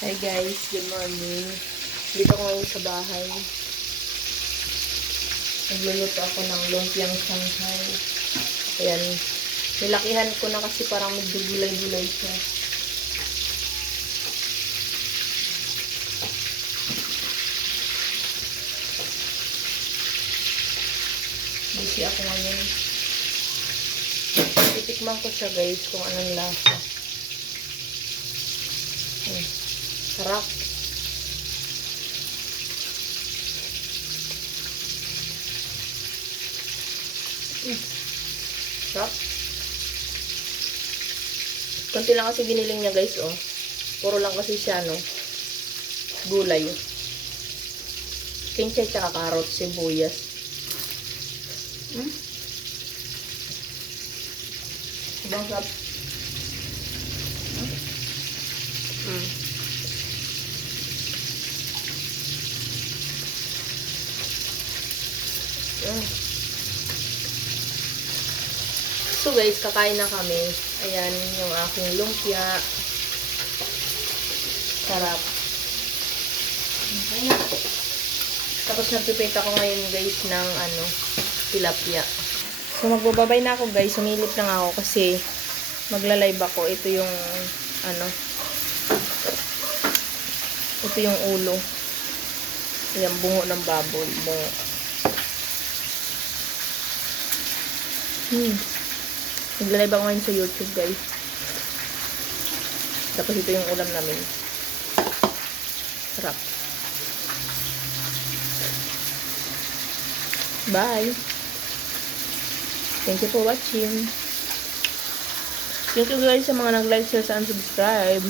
Hi guys, good morning. Dito ko ngayon sa bahay. Nagluluto ako ng lumpiang Shanghai. Ayan. Nilakihan ko na kasi parang medyo gulay-gulay siya. Busy ako ngayon. Titikman ko siya guys kung anong lasa. Sarap. Sarap. Kunti lang kasi giniling niya guys, oh. Puro lang kasi siya, no. Gulay. Kinchay tsaka karot, sibuyas. Ibang sarap. So guys, kakain na kami. Ayan, yung aking lumpia. Sarap. Okay. Tapos nagpipita ko ngayon guys ng tilapia. So magbababay na ako guys. Sumilip lang ako kasi magla-live ako. Ito yung ito yung ulo. Ayan, bungo ng baboy. Bungo. Nagla-live ako ngayon sa YouTube guys. Tapos ito yung ulam namin. Sarap. Bye. Thank you for watching. Thank you guys sa mga nag-like, share, and subscribe.